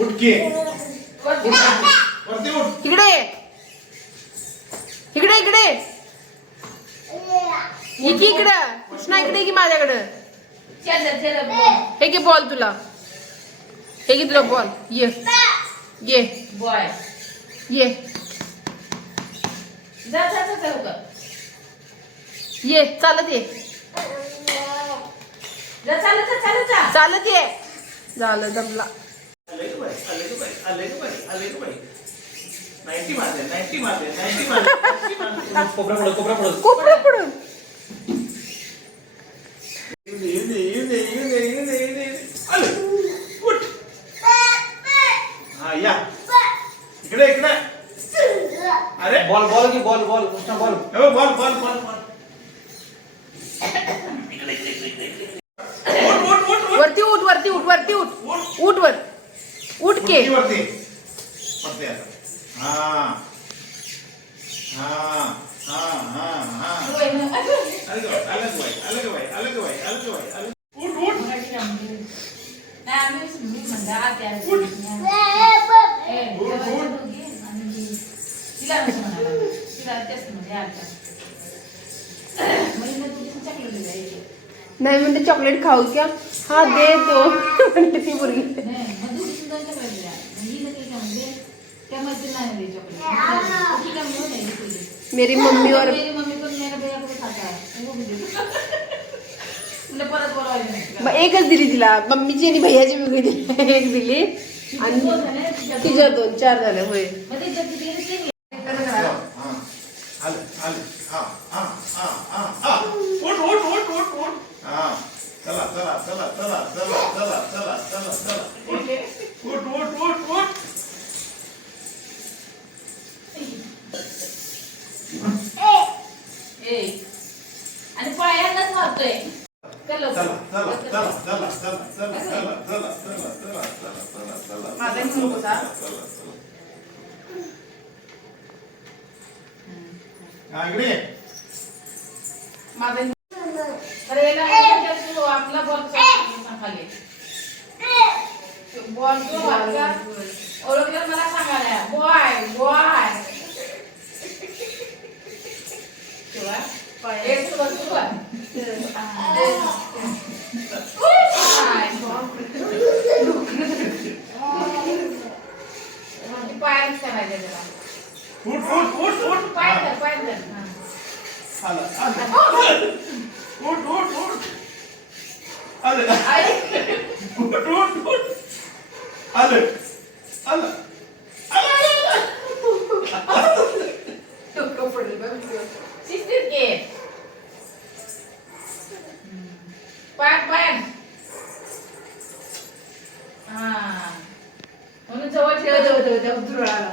उठ के वरती उठ. इकडे इकडे इकडे इकडे इकडं कृष्णा इकडे की माझ्याकडं. हे घे बॉल तुला. हे घे तुला बॉल. ये ये बॉय ये जा जा जा जा उगा. ये चालत ये जा चालत जा चालत जा. चालत ये. झालं जमला. आले ग बाई, आले ग बाई, आले ग बाई, आले ग बाई. 90 मारले, 90 मारले, 90 मारले, 90 मारले. कोपरा पडत. कोपरा पडून ये. आले. उठ. हा या. इकडे. अरे बॉल की बॉल कृष्णा बॉल. हो बॉल. उठ. वरती उठ. उठ वर. उठ के. वरती. आता. हा. आलं ग बाई. उठ. नाही आम्ही मी म्हणलं आत्या उठ. तिला असं म्हणाला तिला तेच म्हणजे आत्या म्हणजे मग तुझी चॉकलेट दिली. नाही म्हणते चॉकलेट खाऊ क्या. हा दे दो म्हणते ती मुलगी. नाही मग दुसरी सुद्धा चॉकलेट दिल्या हिला काही का म्हणजे त्या मैत्रीण नाही दिली चॉकलेट. ठीक आहे म्हणून नाही दिली. मेरी मम्मी और मेरी मम्मी पण मेरा भैया को खाता तुला परत बोलावलं नाही. मग एकच दिली तिला. मम्मीची आणि भैयाची वेगळी दिली. एक दिली आणि तिच्या 2-4 झाले. होय मग ते जग दिली नाही. आलं. हा. उठ. हा. चला. उठ. आणि पायांनाच मारतोय. चला. माझा घेऊन बसा. इकडे. माझा अरे तू आपला बॉल खाली बॉल ओळखलं मला सांगायला बॉय पायच करायचं त्याला. उठ. पाय कर शिस्तीत घे. पाय हा म्हणून जवळ ठेव. धुरळाला